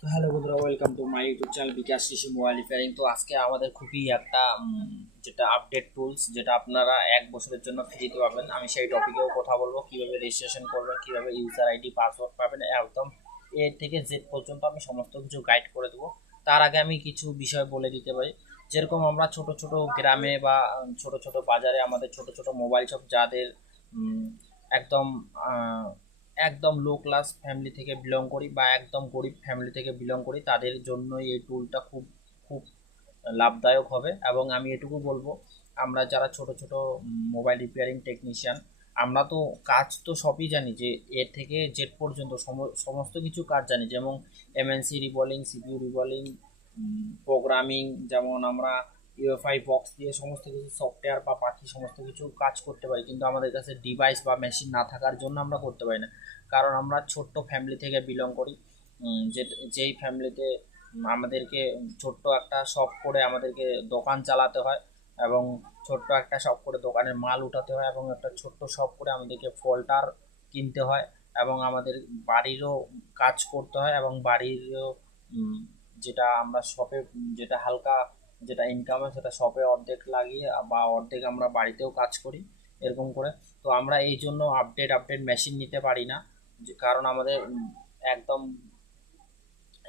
তো হ্যালো বন্ধুরা welcome to my YouTube channel Bikash Krishi mobile repairing. তো আজকে আমাদের খুবই একটা যেটা আপডেট টুলস যেটা আপনারা এক বছরের জন্য ফ্রিতে পাবেন। আমি সেই টপিকেও কথা বলব, কীভাবে রেজিস্ট্রেশন করবেন, কীভাবে ইউজার আইডি পাসওয়ার্ড পাবেন, একদম এ থেকে জেড পর্যন্ত আমি সমস্ত কিছু গাইড করে দেবো। তার আগে আমি কিছু বিষয় বলে দিতে পারি। যেরকম আমরা ছোট ছোট গ্রামে বা ছোট ছোট বাজারে আমাদের ছোট ছোট মোবাইল শপ যাদের একদম একদম লো ক্লাস ফ্যামিলি থেকে বিলং করি বা একদম গরিব ফ্যামিলি থেকে বিলং করি, তাদের জন্য এই টুলটা খুব খুব লাভদায়ক হবে। এবং আমি এটুকু বলব, আমরা যারা ছোট ছোট মোবাইল রিপেয়ারিং টেকনিশিয়ান আমরা তো কাজ তো সবই জানি যে এ থেকে জেড পর্যন্ত সম- সমস্ত কিছু কাজ জানি। যেমন MNC reballing CPU reballing programming যেমন আমরা ইউএফআই বক্স দিয়ে সমস্ত কিছু সফটওয়্যার বা বাকি সমস্ত কিছু কাজ করতে পারি। কিন্তু আমাদের কাছে ডিভাইস বা মেশিন না থাকার জন্য আমরা করতে পারি না। কারণ আমরা ছোট্ট ফ্যামিলি থেকে বিলং করি। যে, যেই ফ্যামিলিতে আমাদেরকে ছোট্ট একটা শপ করে আমাদেরকে দোকান চালাতে হয় এবং ছোট্ট একটা শপ করে দোকানের মাল উঠাতে হয় এবং একটা ছোট্ট শপ করে আমাদেরকে ফল্টার কিনতে হয় এবং আমাদের বাড়িরও কাজ করতে হয় এবং বাড়িরও যেটা আমরা শপে যেটা হালকা যেটা ইনকাম হয় সেটা শপে অর্ধেক লাগিয়ে, বা অর্ধেক আমরা বাড়িতেও কাজ করি, এরকম করে। তো আমরা এই জন্য আপডেট আপডেট মেশিন নিতে পারি না। কারণ আমাদের একদম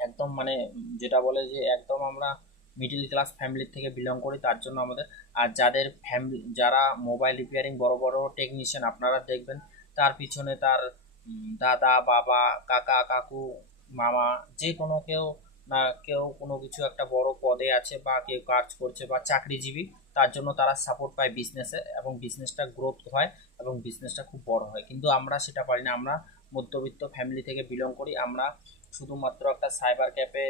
একদম মানে যেটা বলে যে, একদম আমরা মিডিল ক্লাস ফ্যামিলির থেকে বিলং করি, তার জন্য আমাদের, আর যাদের ফ্যামিলি যারা মোবাইল রিপেয়ারিং বড় বড় টেকনিশিয়ান আপনারা দেখবেন, তার পিছনে তার দাদা, বাবা, কাকা, কাকু, মামা, যে কোনো কেউ না কেউ কোনো কিছু একটা বড় পদে আছে বা কেউ কাজ করছে বা চাকরিজীবী, তার জন্য তারা সাপোর্ট পায় বিজনেসে এবং বিজনেসটা গ্রোথ হয় এবং বিজনেসটা খুব বড় হয়। কিন্তু আমরা সেটা পারি না। আমরা মধ্যবিত্ত ফ্যামিলি থেকে বিলং করি। আমরা শুধুমাত্র একটা সাইবার ক্যাফে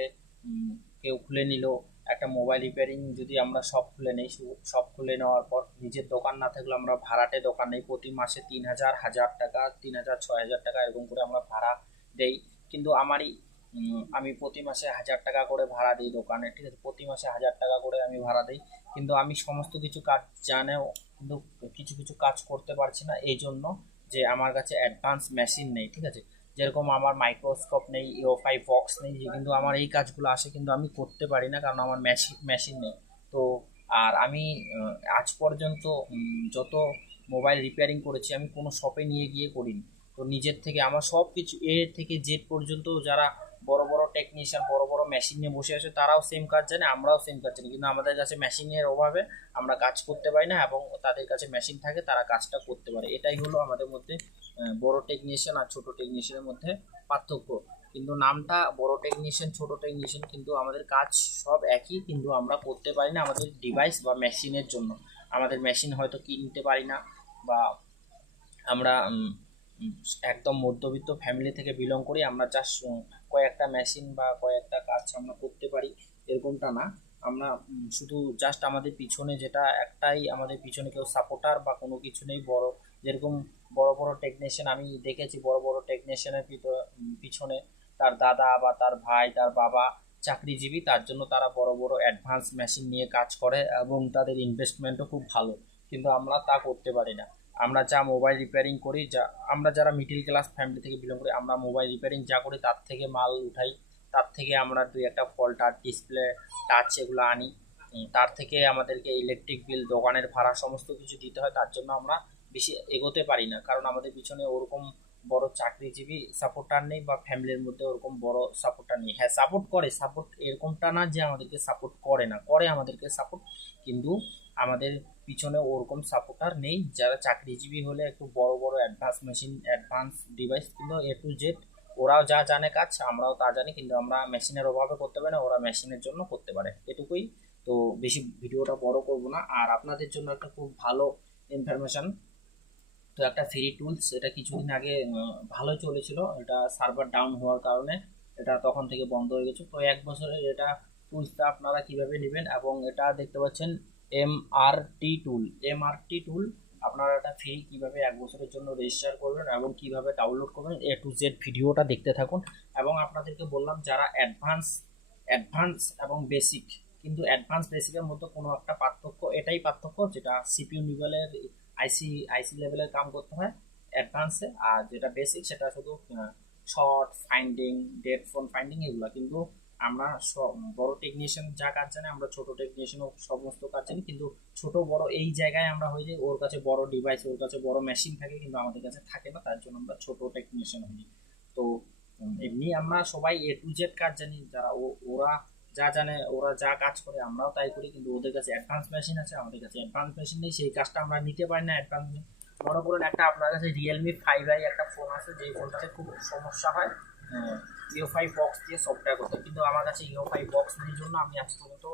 কেউ খুলে নিল, একটা মোবাইল রিপেয়ারিং যদি আমরা সব খুলে নেই সব খুলে নেওয়ার পর নিজের দোকান না থাকলে আমরা ভাড়াটে দোকান নেই। প্রতি মাসে তিন হাজার হাজার টাকা, তিন হাজার, ছয় হাজার টাকা এরকম করে আমরা ভাড়া দেই। কিন্তু আমারই আমি প্রতি মাসে হাজার টাকা করে ভাড়া দিই দোকানে, ঠিক আছে? প্রতি মাসে হাজার টাকা করে আমি ভাড়া দিই। কিন্তু আমি সমস্ত কিছু কাজ জানেও, কিন্তু কিছু কিছু কাজ করতে পারছি না এই জন্য যে আমার কাছে অ্যাডভান্স মেশিন নেই, ঠিক আছে? যেরকম আমার মাইক্রোস্কোপ নেই ইওফাই বক্স নেই, কিন্তু আমার এই কাজগুলো আসে, কিন্তু আমি করতে পারি না কারণ আমার মেশিন মেশিন নেই। তো আর আমি আজ পর্যন্ত যত মোবাইল রিপেয়ারিং করেছি, আমি কোনো শপে নিয়ে গিয়ে করিনি। তো নিজের থেকে, আমার সব কিছু এ থেকে জেড পর্যন্ত যারা বড় বড় টেকনিশিয়ান বড় বড় মেশিন নিয়ে বসে আছে, তারাও সেম কাজ জানে, আমরাও সেম কাজ জানি। কিন্তু আমাদের কাছে মেশিনের অভাবে আমরা কাজ করতে পারি না এবং তাদের কাছে মেশিন থাকে, তারা কাজটা করতে পারে। এটাই হলো আমাদের মধ্যে বড় টেকনিশিয়ান আর ছোট টেকনিশিয়ানের মধ্যে পার্থক্য। কিন্তু নামটা বড় টেকনিশিয়ান ছোট টেকনিশিয়ান কিন্তু আমাদের কাজ সব একই, কিন্তু আমরা করতে পারি না আমাদের ডিভাইস বা মেশিনের জন্য। আমাদের মেশিন হয়তো কিনতে পারি না বা আমরা একদম মধ্যবিত্ত ফ্যামিলি থেকে বিলং করি আমরা জাস্ট কয়েকটা মেশিন বা কয়েকটা কাজ আমরা করতে পারি, এরকমটা না। আমরা শুধু জাস্ট আমাদের পিছনে যেটা একটাই আমাদের পিছনে কেউ সাপোর্টার বা কোনো কিছু নেই, বড়, যেরকম বড় বড় টেকনিশিয়ান আমি দেখেছি, বড় বড় টেকনিশিয়ানের পিছনে তার দাদা বা তার ভাই, তার বাবা চাকরিজীবী, তার জন্য তারা বড় বড় অ্যাডভান্স মেশিন নিয়ে কাজ করে এবং তাদের ইনভেস্টমেন্টও খুব ভালো। কিন্তু আমরা তা করতে পারি না। আমরা যা মোবাইল রিপেয়ারিং করি, যা, আমরা যারা মিডিল ক্লাস ফ্যামিলি থেকে বিলং করি, আমরা মোবাইল রিপেয়ারিং যা করি, তার থেকে মাল উঠাই। তার থেকে আমরা দুই একটা ফল্টার ডিসপ্লে টাচ এগুলো আনি। তার থেকে আমাদেরকে ইলেকট্রিক বিল দোকানের ভাড়া সমস্ত কিছু দিতে হয়, তার জন্য আমরা বেশি এগোতে পারি না। কারণ আমাদের পিছনে ওরকম বড় চাকরিজীবী সাপোর্টার নেই বা ফ্যামিলির মধ্যে ওরকম বড় সাপোর্টার নেই। হ্যাঁ সাপোর্ট করে সাপোর্ট এরকমটা না যে আমাদেরকে সাপোর্ট করে না। করে আমাদেরকে সাপোর্ট কিন্তু আমাদের পিছনে ওরকম সাপোর্টার নেই। যারা চাকরিজীবী হলে একটু বড় বড় অ্যাডভান্স মেশিন অ্যাডভান্স ডিভাইস কিন্তু এ টু জেড ওরাও যা জানে কাজ, আমরাও তা জানি, কিন্তু আমরা মেশিনের অভাবে করতে পারি না, ওরা মেশিনের জন্য করতে পারে। এটুকুই। তো বেশি ভিডিওটা বড় করব না। আর আপনাদের জন্য একটা খুব ভালো ইনফরমেশন তো একটা ফ্রি টুলস এটা কিছুদিন আগে ভালো চলেছিল। এটা সার্ভার ডাউন হওয়ার কারণে এটা তখন থেকে বন্ধ হয়ে গেছে। তো এক বছরের এটা টুলসটা আপনারা কীভাবে নেবেন এবং এটা দেখতে পাচ্ছেন এম আর টি টুল এম আর টি টুল আপনারা এটা ফ্রি কীভাবে এক বছরের জন্য রেজিস্টার করবেন এবং কীভাবে ডাউনলোড করবেন এ টু জেড ভিডিওটা দেখতে থাকুন। এবং আপনাদেরকে বললাম, যারা অ্যাডভান্স অ্যাডভান্স এবং বেসিক কিন্তু অ্যাডভান্স বেসিকের মধ্যে কোনো একটা পার্থক্য, এটাই পার্থক্য যেটা সিপিইউ লেভেলের আইসি আইসি লেভেলের কাম করতে হয় অ্যাডভান্সে আর যেটা বেসিক সেটা শুধু short finding dead phone finding এগুলো। কিন্তু আমরা বড় টেকনিশিয়ান যা কাজ জানে, আমরা ছোট টেকনিশিয়ানও সমস্ত কাজ জানি, কিন্তু ছোট বড় এই জায়গায় আমরা হয়ে যাই ওর কাছে বড় ডিভাইস ওর কাছে বড় মেশিন থাকে, কিন্তু আমাদের কাছে থাকে না, তার জন্য আমরা ছোট টেকনিশিয়ান হই। তো এমনি আমরা সবাই এ টু জেড কাজ জানি, যারা ওরা যা জানে, ওরা যা কাজ করে, আমরাও তাই করি, কিন্তু ওদের কাছে অ্যাডভান্স মেশিন আছে, আমাদের কাছে অ্যাডভান্স মেশিন নেই, সেই কাজটা আমরা নিতে পারি না অ্যাডভান্স মনে করুন একটা আপনার কাছে রিয়েলমি ফাইভ আই একটা ফোন আছে, যেই ফোনটাতে খুব সমস্যা হয় ইও ফাইভ বক্স দিয়ে সফটওয়্যার করতে। কিন্তু আমার কাছে ইও ফাইভ বক্স নেই জন্য আমি আজ পর্যন্ত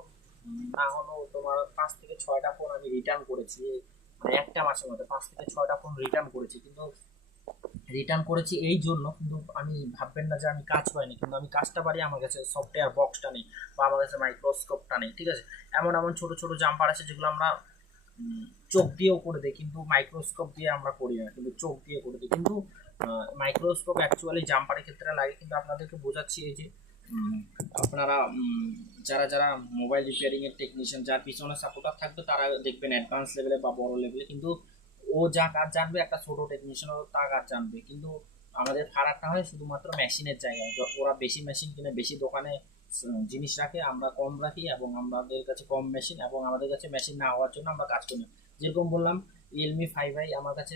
না হলেও তোমার পাঁচ থেকে ছয়টা ফোন আমি রিটার্ন করেছি। মানে একটা মাসের মধ্যে পাঁচ থেকে ছয়টা ফোন রিটার্ন করেছি। কিন্তু রিটার্ন করেছি এই জন্য কিন্তু আমি ভাববেন না যে আমি কাজ পাইনি। কিন্তু আমি কাজটা পারি, আমার কাছে সফটওয়্যার বক্সটা নেই বা আমার কাছে মাইক্রোস্কোপটা নেই, ঠিক আছে? এমন এমন ছোট ছোট জাম্পার আছে যেগুলো আমরা চোখ দিয়েও করে দিই, কিন্তু মাইক্রোস্কোপ দিয়ে আমরা করি না, কিন্তু চোখ দিয়ে করে দিই। কিন্তু মাইক্রোস্কোপ অ্যাকচুয়ালি জাম্পারের ক্ষেত্রে লাগে, কিন্তু আপনাদেরকে বোঝাচ্ছি এই যে আপনারা যারা যারা মোবাইল রিপেয়ারিং এর টেকনিশিয়ান যার পিছনে সাপোর্টার থাকবে, তারা দেখবেন অ্যাডভান্স লেভেলে বা বড় লেভেলে কিন্তু ও যা কাজ জানবে, একটা ছোট টেকনিশিয়ানও তা কাজ জানবে। কিন্তু আমাদের ফারাকটা হয় শুধুমাত্র মেশিনের জায়গায়। ওরা বেশি মেশিন কিনে, বেশি দোকানে জিনিস রাখে, আমরা কম রাখি এবং আমাদের কাছে কম মেশিন এবং আমাদের কাছে মেশিন না হওয়ার জন্য আমরা কাজ করি যেরকম বললাম রিয়েলমি ফাইভ আই আমার কাছে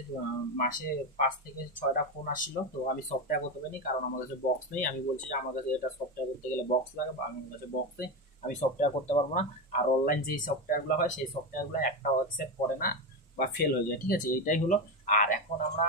মাসে পাঁচ থেকে ছয়টা ফোন আসছিল। তো আমি সফটওয়্যার করতে পারিনি, কারণ আমার কাছে বক্স নেই। আমি বলছি যে আমার কাছে এটা সফটওয়্যার করতে গেলে বক্স লাগে, বা আমার কাছে বক্স নেই, আমি সফটওয়্যার করতে পারব না। আর অনলাইন যেই সফটওয়্যারগুলো হয়, সেই সফটওয়্যারগুলো একটাও অ্যাকসেপ্ট করে না, বা ফেল হয়ে যায়, ঠিক আছে? এইটাই হলো। আর এখন আমরা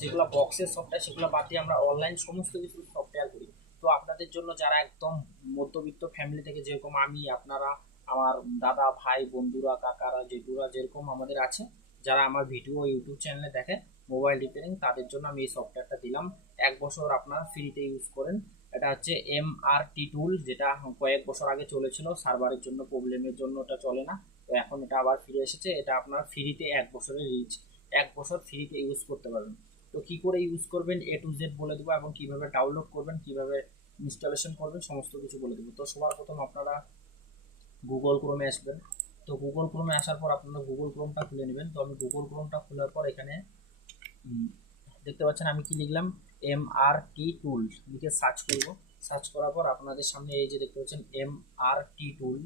যেগুলো বক্সের সফটওয়্যার সেগুলো বাদ দিয়ে আমরা অনলাইন সমস্ত কিছু সফটওয়্যার করি। তো আপনাদের জন্য যারা একদম মধ্যবিত্ত ফ্যামিলি থেকে, যেরকম আমি, আপনারা, আমার দাদা, ভাই, বন্ধুরা, কাকারা, জেঠুরা, যেরকম আমাদের আছে যারা আমার ভিডিও ইউটিউব চ্যানেলে দেখে মোবাইল রিপেয়ারিং তাদের জন্য আমি এই সফটওয়্যারটা দিলাম। এক বছর আপনারা ফ্রিতে ইউজ করেন। এটা হচ্ছে এম আর টি টুল যেটা কয়েক বছর আগে চলেছিল। সার্ভারের জন্য প্রবলেমের জন্য ওটা চলে না। তো এখন এটা আবার ফিরে এসেছে। এটা আপনার ফ্রিতে এক বছরের রিচ এক বছর ফ্রিতে ইউজ করতে পারবেন। তো কি করে ইউজ করবেন? এ টু জেড বলে দেবো এবং কীভাবে ডাউনলোড করবেন, কীভাবে ইনস্টলেশন করবেন, সমস্ত কিছু বলে দেবো। তো সবার প্রথম আপনারা গুগল ক্রোমে আসবেন। তো গুগল ক্রোমে আসার পর আপনারা গুগল ক্রোমটা খুলে নেবেন। তো আমি গুগল ক্রোমটা খোলার পর এখানে দেখতে পাচ্ছেন আমি কি লিখলাম? এম আর টি টুল লিখে সার্চ করব। সার্চ করার পর আপনাদের সামনে এই যে দেখতে পাচ্ছেন এম আর টি টুল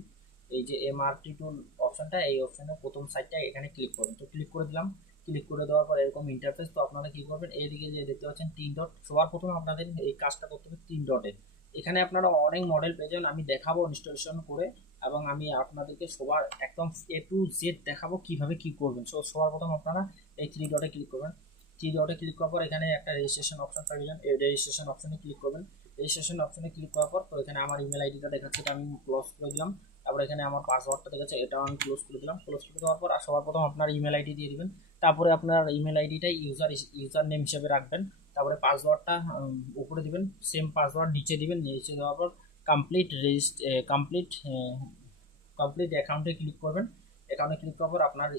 এই যে এম আর টি টুল অপশনটা এই অপশনে প্রথম সাইটটা এখানে ক্লিক করবেন তো ক্লিক করে দিলাম। ক্লিক করে দেওয়ার পর এরকম ইন্টারফেস তো আপনারা কি করবেন? এইদিকে যে দেখতে পাচ্ছেন তিন ডট সবার প্রথমে আপনাদের এই কাজটা করতে হবে তিন ডটে এখানে আপনারা অনেক মডেল পেয়ে যাবেন, আমি দেখাবো ইনস্টলেশন করে এবং আমি আপনাদেরকে সবার একদম এ টু জেড দেখাবো কীভাবে কি করবেন। সো সবার প্রথম আপনারা এই থ্রি ডটে ক্লিক করবেন। থ্রি ডটে ক্লিক করার পর এখানে একটা রেজিস্ট্রেশন অপশন পেয়ে এই রেজিস্ট্রেশন অপশনে ক্লিক করবেন। রেজিস্ট্রেশন অপশনে ক্লিক করার পর, তো এখানে আমার ইমেল আইডিটা দেখাচ্ছে, এটা আমি ক্লোজ করে দিলাম। তারপর এখানে আমার পাসওয়ার্ডটা দেখাচ্ছে, এটাও আমি ক্লোজ করে দিলাম। ক্লোজ করে দেওয়ার পর সবার প্রথম আপনার ইমেল আইডি দিয়ে দিবেন। তারপরে আপনার ইমেল আইডিটাই ইউজার ইউজার নেম হিসেবে রাখবেন। তারপরে পাসওয়ার্ডটা উপরে দিবেন সেম পাসওয়ার্ড নিচে দিবেন, নিচে দেওয়ার পর কমপ্লিট রেজিস্ট কমপ্লিট কমপ্লিট অ্যাকাউন্টে ক্লিক করবেন। অ্যাকাউন্টে ক্লিক করার পর আপনার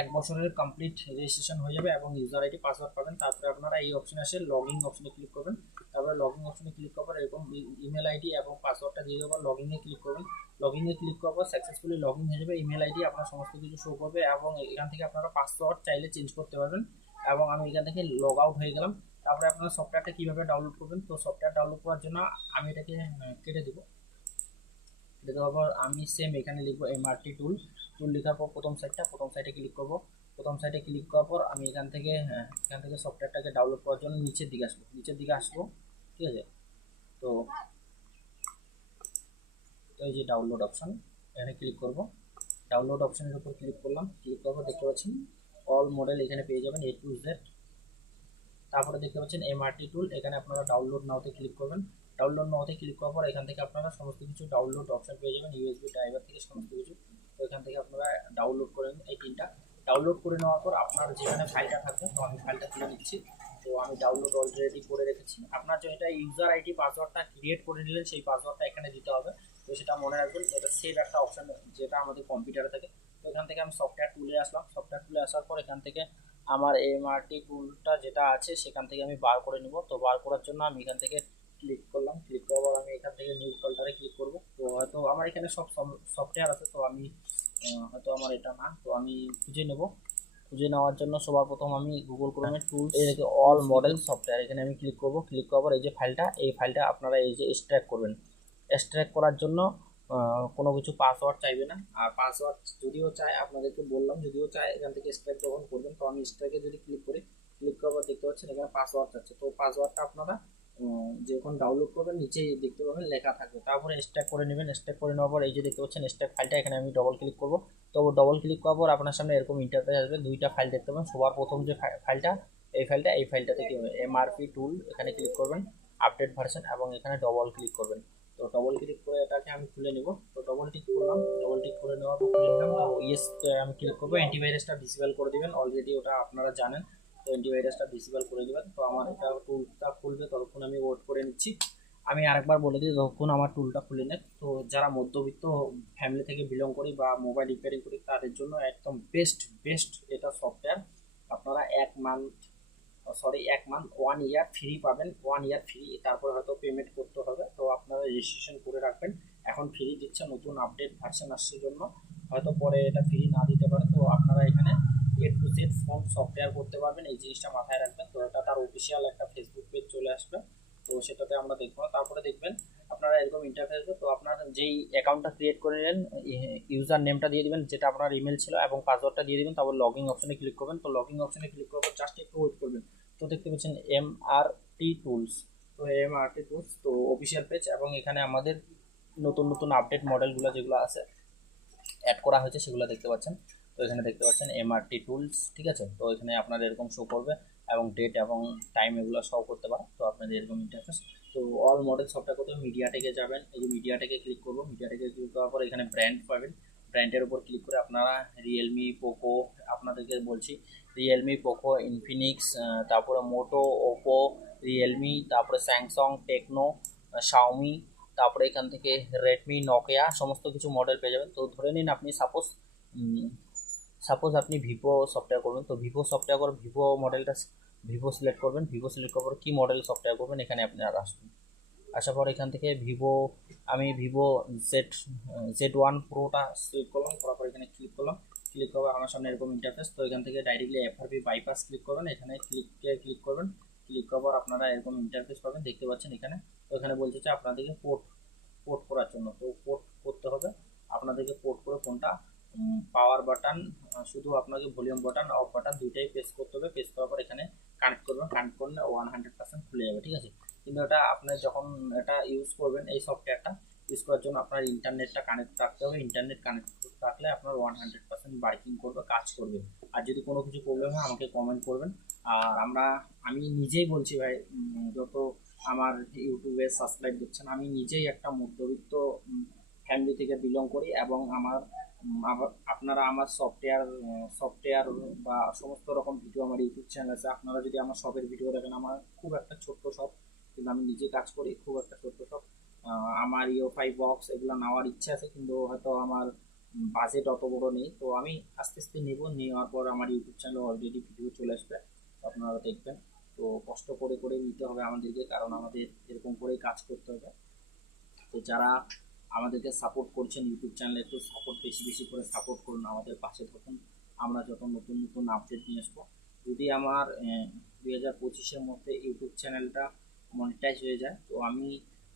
এক বছরের কমপ্লিট রেজিস্ট্রেশন হয়ে যাবে এবং ইউজার আইডি পাসওয়ার্ড পাবেন। তারপরে আপনারা এই অপশন আসে লগ ইন অপশনে ক্লিক করবেন। তারপরে লগ ইন অপশনে ক্লিক করার পর এরকম ইমেল আইডি এবং পাসওয়ার্ডটা দিয়ে দেওয়ার লগ ইনে ক্লিক করবেন। লগ ইনে ক্লিক করার পর সাকসেসফুলি লগ ইন হয়ে যাবে। ইমেল আইডি আপনার সমস্ত কিছু শো করবে এবং এখান থেকে আপনারা পাসওয়ার্ড চাইলে চেঞ্জ করতে পারবেন। এবং আমি এখান থেকে লগ আউট হয়ে গেলাম। তারপরে আপনারা সফটওয়্যারটা কীভাবে ডাউনলোড করবেন? তো সফটওয়্যার ডাউনলোড করার জন্য আমি এটাকে কেটে দেবো। কেটে দেওয়ার পর আমি সেম এখানে লিখব এমআরটি টুল টুল লেখার পর প্রথম সাইটটা প্রথম সাইটে ক্লিক করব। প্রথম সাইটে ক্লিক করার পর আমি এখান থেকে এখান থেকে সফটওয়্যারটাকে ডাউনলোড করার জন্য নিচের দিকে আসব। নিচের দিকে আসব, ঠিক আছে? তো এই যে ডাউনলোড অপশন এখানে ক্লিক করব। ডাউনলোড অপশনের উপর ক্লিক করলাম। ক্লিক করার পর দেখতে পাচ্ছেন অল মডেল এখানে পেয়ে যাবেন এ টু জেড তারপরে দেখতে পাচ্ছেন এমআরটি টুল এখানে আপনারা ডাউনলোড নাওতে ক্লিক করবেন। ডাউনলোড নাওতে ক্লিক করার পর এখান থেকে আপনারা সমস্ত কিছু ডাউনলোড অপশন পেয়ে যাবেন ইউএসবি ড্রাইভার থেকে সমস্ত কিছু। তো এখান থেকে আপনারা ডাউনলোড করে নিন এই তিনটা ডাউনলোড করে নেওয়ার পর আপনার যেখানে ফাইলটা থাকবে, তো আমি ফাইলটা তুলে নিচ্ছি। তো আমি ডাউনলোড অলরেডি করে রেখেছি। আপনার যেটা ইউজার আইডি পাসওয়ার্ডটা ক্রিয়েট করে নিলেন, সেই পাসওয়ার্ডটা এখানে দিতে হবে। তো সেটা মনে রাখবেন, এটা সেভ একটা অপশন যেটা আমাদের কম্পিউটারে থাকে। এখান থেকে আমি সফটওয়্যার টুলে আসলাম। সফটওয়্যার টুলে আসার পর এখান থেকে আমার এমআরটি টুলটা যেটা আছে, সেখান থেকে আমি বার করে নিব। তো বার করার জন্য আমি এখান থেকে ক্লিক করলাম। ক্লিক করার পর আমি এখান থেকে নিউ ফোল্ডারে ক্লিক করব। তো হয়তো আমার এখানে সব সফটওয়্যার আছে, তো আমি হয়তো আমার এটা না। তো আমি খুঁজে নেব। খুঁজে নেওয়ার জন্য সবার প্রথম আমি গুগল ক্রোমে টুলস এদিকে অল মডেল সফটওয়্যার এখানে আমি ক্লিক করব। ক্লিক করার পর এই যে ফাইলটা এই ফাইলটা আপনারা এই যে এক্সট্র্যাক্ট করবেন। এক্সট্র্যাক্ট করার জন্য কোনো কিছু পাসওয়ার্ড চাইবে না। আর পাসওয়ার্ড যদিও চায় আপনাদেরকে বললাম যদিও চায় এখান থেকে এক্সট্র্যাক্ট যখন করবেন। তো আমি এক্সট্র্যাক্টে যদি ক্লিক করি ক্লিক করার পর দেখতে পাচ্ছেন এখানে পাসওয়ার্ড আছে। তো পাসওয়ার্ডটা আপনারা যখন ডাউনলোড করবেন নিচেই দেখতে পাবেন লেখা থাকবে। তারপরে এক্সট্র্যাক্ট করে নেবেন। এক্সট্র্যাক্ট করে নেওয়ার পর এই যে দেখতে পাচ্ছেন এক্সট্র্যাক্ট ফাইলটা এখানে আমি ডবল ক্লিক করব। তো ডবল ক্লিক করার পর আপনার সামনে এরকম ইন্টারফেস আসবে। দুইটা ফাইল দেখতে পাবেন। সবার প্রথম যে ফাইলটা এই ফাইলটা এই ফাইলটা থেকে এমআরপি টুল এখানে ক্লিক করবেন আপডেট ভার্সন এবং এখানে ডবল ক্লিক করবেন। তো ডবল ক্লিক করে এটাকে আমি খুলে নেব। তো ডবল টিক করলাম। ডবল টিক করে নেওয়ার পর খুলে নিলাম। ইয়েস আমি ক্লিক করব। অ্যান্টিভাইরাসটা ডিসেবল করে দিবেন। অলরেডি ওটা আপনারা জানেন। তো অ্যান্টিভাইরাসটা ডিসেবল করে দিবেন। তো আমার এটা টুলটা খুলবে। ততক্ষণ আমি ওয়েট করে নিচ্ছি। আমি আরেকবার বলে দিই ততক্ষণ আমার টুলটা খুলে নেয় তো যারা মধ্যবিত্ত ফ্যামিলি থেকে বিলং করি বা মোবাইল রিপেয়ারিং করি, তাদের জন্য একদম বেস্ট বেস্ট এটা সফটওয়্যার আপনারা এক মান্থ সরি এক মান্থ ওয়ান ইয়ার ফ্রি পাবেন ওয়ান ইয়ার ফ্রি তারপর হয়তো পেমেন্ট করতে হবে। তো আপনারা রেজিস্ট্রেশন করে রাখবেন। এখন ফ্রি দিচ্ছে, নতুন আপডেট ভার্সন আসছে জন্য। হয়তো পরে এটা ফ্রি না দিতে পারে, তো আপনারা এখানে A to Z form software করতে পারবেন। এই জিনিসটা মাথায় রাখবেন। তো এটা তার অফিসিয়াল একটা ফেসবুক পেজ চলে আসবে। তো সেটাতে আমরা দেখব। তারপরে দেখবেন, আপনারা এরকম ইন্টারফেস তো আপনার যেই অ্যাকাউন্টটা ক্রিয়েট করে নিলেন ইউজার নেমটা দিয়ে দিবেন, যেটা আপনার ইমেল ছিল এবং পাসওয়ার্ডটা দিয়ে দিবেন, তারপর লগইন অপশনে ক্লিক করবেন। তো লগইন অপশনে ক্লিক পর জাস্ট একটু ওয়েট করবেন। তো দেখতে পাচ্ছেন এম আর টি টুলস তো এম আর টি টুলস তো অফিসিয়াল পেজ এবং এখানে আমাদের নতুন নতুন আপডেট মডেলগুলো যেগুলো আছে অ্যাড করা হয়েছে, সেগুলো দেখতে পাচ্ছেন। তো এখানে দেখতে পাচ্ছেন এমআরটি টুলস ঠিক আছে? তো এখানে আপনার এরকম শো করবে এবং ডেট এবং টাইম এগুলো শো করতে পারে তো আপনাদের এরকম ইন্টারফেস তো অল মডেল সবটা করতে মিডিয়াটেকে যাবেন। এই যে মিডিয়াটেকে ক্লিক করব। মিডিয়াটেকে ক্লিক করার পর এখানে ব্র্যান্ড পাবেন। ব্র্যান্ডের উপর ক্লিক করে আপনারা রিয়েলমি পোকো আপনাদেরকে বলছি রিয়েলমি পোকো ইনফিনিক্স তারপরে মোটো ওপো রিয়েলমি তারপরে স্যামসং টেকনো শাওমি তারপরে এখান থেকে রেডমি নকিয়া সমস্ত কিছু মডেল পেয়ে যাবেন। তো ধরে নিন আপনি সাপোজ সাপোজ আপনি ভিভো সফটওয়্যার করবেন। তো ভিভো সফটওয়্যার করে ভিভো মডেলটা ভিভো সিলেক্ট করবেন। ভিভো সিলেক্ট করার পর কী মডেল সফটওয়্যার করবেন এখানে আপনারা আসবেন। আসার পর এখান থেকে ভিভো আমি ভিভো জেড জেড ওয়ান প্রোটা সিলেক্ট করলাম। করার পর এখানে ক্লিক করলাম। ক্লিক করব আমার সামনে এরকম ইন্টারফেস তো এখান থেকে ডাইরেক্টলি এফআরপি বাইপাস ক্লিক করবেন এখানে ক্লিকে ক্লিক করবেন ক্লিক করার আপনারা এরকম ইন্টারফেস পাবেন, দেখতে পাচ্ছেন এখানে। তো এখানে বলছে যে আপনাদেরকে পোর্ট পোর্ট করার জন্য, তো পোর্ট করতে হবে। আপনাদেরকে পোর্ট করে ফোনটা পাওয়ার বাটন শুধু আপনাকে ভলিউম বাটন অফ বাটন দুইটাই প্রেস করতে হবে। প্রেস করার পর এখানে কানেক্ট করবেন কানেক্ট করলে ওয়ান হান্ড্রেড পার্সেন্ট খুলে যাবে, ঠিক আছে? কিন্তু এটা আপনার যখন এটা ইউজ করবেন, এই সফটওয়্যারটা ইউজ করার জন্য আপনার ইন্টারনেটটা কানেক্ট রাখতে হবে। ইন্টারনেট কানেক্ট রাখলে আপনার ওয়ান হান্ড্রেড পার্সেন্ট ওয়ার্কিং করবে, কাজ করবে। আর যদি কোনো কিছু প্রবলেম হয়, আমাকে কমেন্ট করবেন। আর আমরা, আমি নিজেই বলছি ভাই যত আমার ইউটিউবে সাবস্ক্রাইব দিচ্ছেন আমি নিজেই একটা মধ্যবিত্ত ফ্যামিলি থেকে বিলং করি এবং আমার আপনারা আমার সফটওয়্যার সফটওয়্যার বা সমস্ত রকম ভিডিও আমার ইউটিউব চ্যানেল আছে। আপনারা যদি আমার শপের ভিডিও দেখেন, আমার খুব একটা ছোট্ট শপ কিন্তু আমি নিজে কাজ করি, খুব একটা ছোট্ট শপ আমার ইও ফাইভ বক্স এগুলো নেওয়ার ইচ্ছা আছে, কিন্তু হয়তো আমার বাজেট অত বড় নেই। তো আমি আস্তে আস্তে নেব, নেওয়ার পর আমার ইউটিউব চ্যানেলে অলরেডি ভিডিও চলে আসবে, আপনারা দেখবেন। তো কষ্ট করে করে নিতে হবে আমাদেরকে, কারণ আমাদের এরকম করেই কাজ করতে হবে। তো যারা আমাদেরকে সাপোর্ট করছেন ইউটিউব চ্যানেলে একটু সাপোর্ট বেশি বেশি করে সাপোর্ট করুন আমাদের পাশে থাকুন। আমরা যত নতুন নতুন আপডেট নিয়ে আসব। যদি আমার দুই হাজার পঁচিশের মধ্যে ইউটিউব চ্যানেলটা মনিটাইজ হয়ে যায়, তো আমি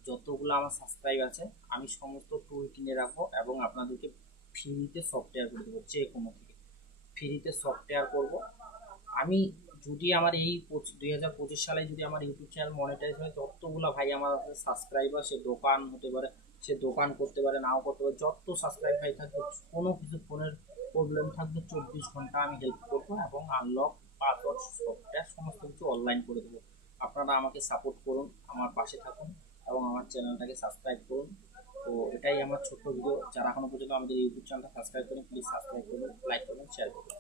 যতগুলো আমার সাবস্ক্রাইব আছে, আমি সমস্ত টুল কিনে রাখব এবং আপনাদেরকে ফ্রিতে সফটওয়্যার করে দেবো, যে কোনো থেকে। ফ্রিতে সফটওয়্যার করব। আমি যদি আমার এই দুই হাজার পঁচিশ সালে যদি আমার ইউটিউব চ্যানেল মনিটাইজ হয়, যতগুলো ভাই আমার সাবস্ক্রাইবার সে দোকান হতে পারে, সে দোকান করতে পারে, নাও করতে পারে, যত সাবস্ক্রাইব ভাই থাকবে, কোনো কিছু ফোনের প্রবলেম থাকবে, চব্বিশ ঘণ্টা আমি হেল্প করব এবং আনলক পাসওয়ার্ড সফটওয়্যার সমস্ত কিছু অনলাইন করে দেবো। আপনারা আমাকে সাপোর্ট করুন, আমার পাশে থাকুন। এবং আমার চ্যানেলটাকে সাবস্ক্রাইব করুন। তো এটাই আমার ছোট্ট ভিডিও যারা এখনও পর্যন্ত আমাদের ইউটিউব চ্যানেলটা সাবস্ক্রাইব করেন প্লিজ সাবস্ক্রাইব করুন লাইক করুন শেয়ার করবেন